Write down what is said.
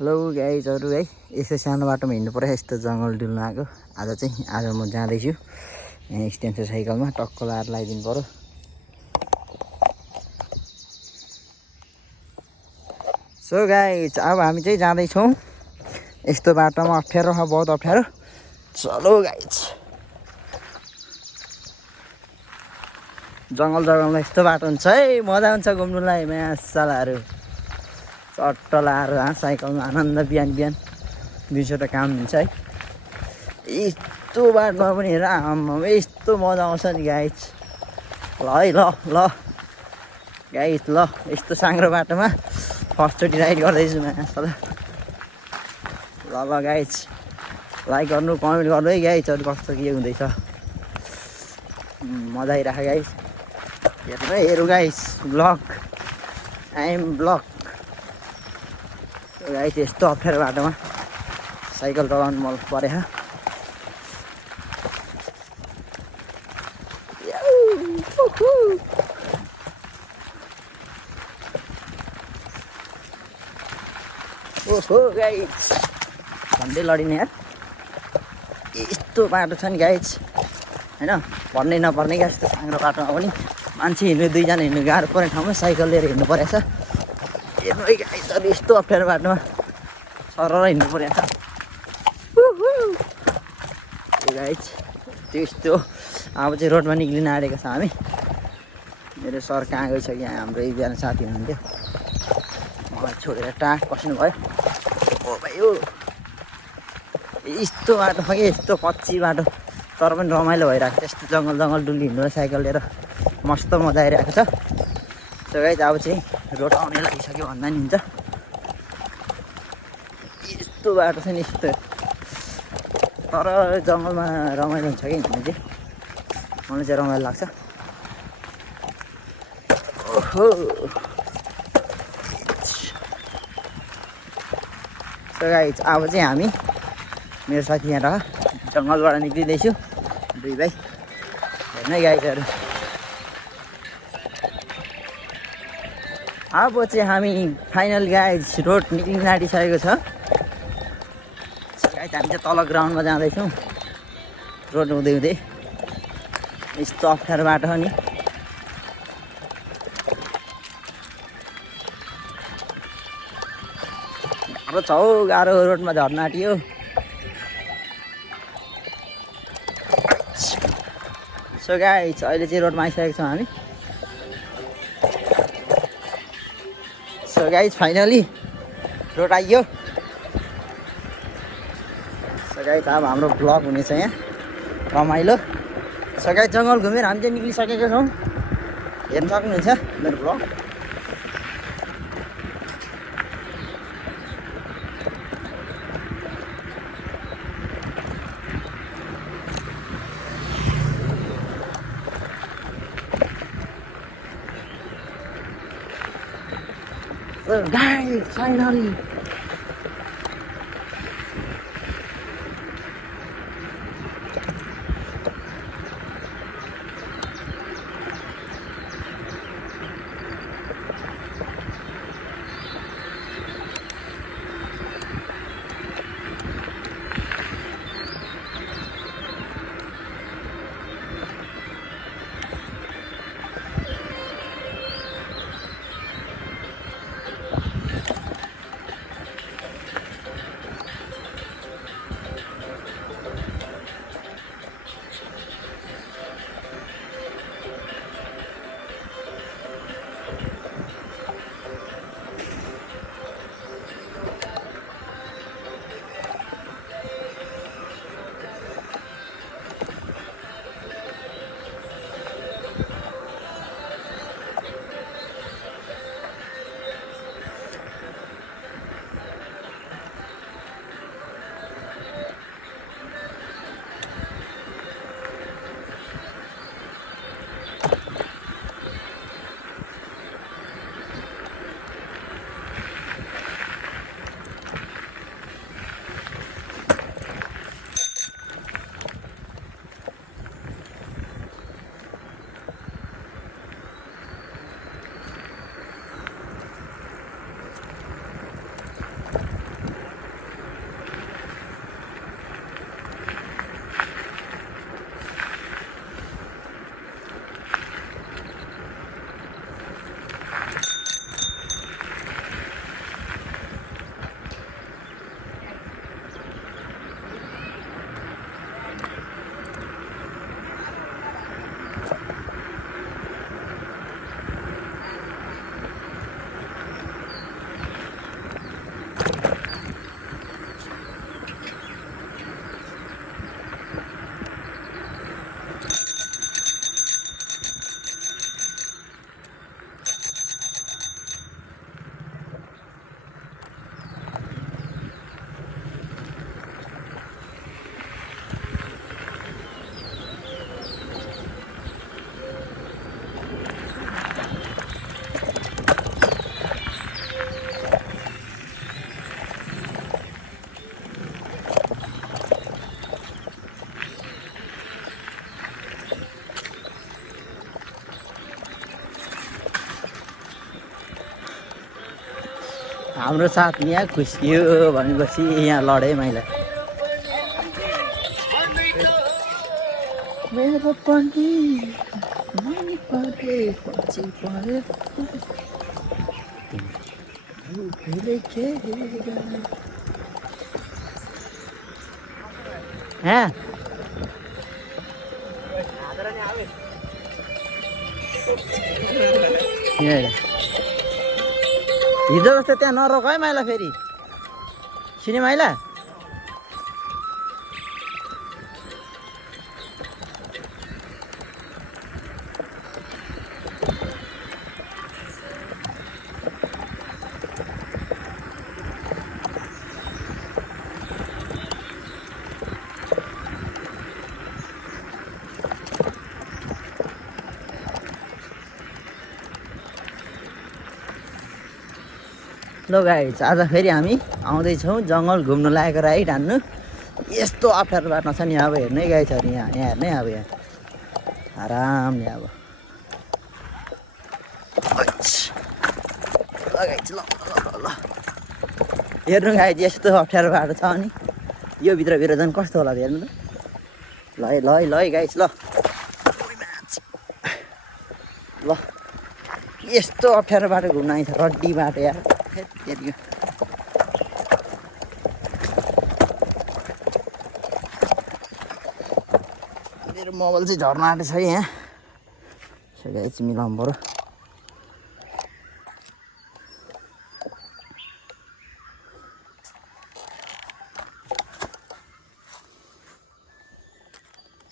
Hello गाइजहरू है यसो सानो बाटोमा हिँड्नु पर्यो यस्तो जङ्गल डुल्न आएको आज म जाँदैछु यहाँ स्ट्यान्ड साइकलमा टक्क लाएर लगाइदिनु पर्यो। सो गाइज अब हामी चाहिँ जाँदैछौँ यस्तो बाटोमा अप्ठ्यारो बहुत अप्ठ्यारो। चलो गाइज जङ्गलमा यस्तो बाटो हुन्छ है मजा हुन्छ घुम्नुलाई। मासालाहरू चट्ट लाएर साइकलमा आनन्द बिहान बिहान दिउँसो त काम हुन्छ है। यस्तो बाटोमा पनि हेर आम्मा यस्तो मजा आउँछ नि गाइज। ल है ल गाइज ल यस्तो साङ्ग्रो बाटोमा फर्स्टचोटि राइड गर्दैछु मासाला। ल गाइज लाइक गर्नु कमेन्ट गर्नु है गाइजहरू कस्तो के हुँदैछ मजा आइरहेको गाइज। हेर्नु guys blog I'm blog guys यस्तो अप्ठ्यारो बाटोमा साइकल चलाउनु मन परेछ। ओहो गाइज झन्डै लडिने यार यस्तो बाटो छ नि गाइज होइन भन्नै नपर्ने क्या। यस्तो साङ्ग्रो बाटोमा पनि मान्छे हिँड्नु दुईजना हिँड्नु गाह्रो पर्ने ठाउँमा साइकल लिएर हिँड्नु परेछ। हेर्नु है गाइजहरू यस्तो अप्ठ्यारो बाटोमा सरर हिँड्नु परेछ गाइज। त्यस्तो अब चाहिँ रोडमा निक्लिन आँटेको छ हामी। मेरो सर कहाँ गइसक्यो यहाँ हाम्रो एकजना साथी हुनुहुन्थ्यो मलाई छोडेर टाढ पस्नु भयो। ओ भाइ हो यस्तो बाटो छ कि यस्तो कच्ची बाटो तर पनि रमाइलो भइरहेको छ। यस्तो जङ्गल डुल्ली हिँड्नु साइकल लिएर मस्त मजा आइरहेको छ। सो गाइज अब चाहिँ रोड आउने लागिसक्यो भन्दा नि हुन्छ। यस्तो बाटो छ नि यस्तो तर जङ्गलमा रमाइलो हुन्छ कि हिँड्नु चाहिँ मलाई चाहिँ रमाइलो लाग्छ। ओहो सो गाइज अब चाहिँ हामी मेरो साथी यहाँ रह जङ्गलबाट निक्लिँदैछु दुई भाइ। हेर्नु है गाइजहरू अब चाहिँ हामी फाइनल गाइज रोड निक्लिन आँटिसकेको छ। गाइज हामी चाहिँ तल ग्राउन्डमा जाँदैछौँ रोड हुँदै हुँदै। यस्तो अप्ठ्यारो बाटो हो नि गाह्रो छ हौ गाह्रो रोडमा झर्न आँटियो। सो गाइज अहिले चाहिँ रोडमा आइसकेको छौँ हामी। सो गाइज फाइनली रोड आइयो। सो गाइज अब हाम्रो ब्लग हुनेछ यहाँ रमाइलो। सो गाइज जङ्गल घुमेर हामी चाहिँ निक्लिसकेका छौँ हेर्न सक्नुहुन्छ मेरो ब्लग। So guys, finally हाम्रो साथ यहाँ खुसियो भनेपछि यहाँ लडे मैला मेरो पनि मन परे पछि परे हाँ हिजो जस्तो त्यहाँ नरोक है माइला फेरि सिने माइला ल गाइस आज फेरि हामी आउँदैछौँ जङ्गल घुम्न लागेको राइड हान्नु यस्तो अप्ठ्यारो बाटो छ नि अब हेर्नै गाइसहरू यहाँ हेर्नै अब यहाँ आरामले अब ल गाइस ल ल हेर्नु गाइस यस्तो अप्ठ्यारो बाटो छ अनि यो भित्रभित्र झन् कस्तो होला हेर्नु ल ल ल गाइस ल ल यस्तो अप्ठ्यारो बाटो घुम्न आइन्छ रड्डी बाटो यार मेरो मोबाइल चाहिँ झर्न आँटेको छ यहाँ मिलाउनु पऱ्यो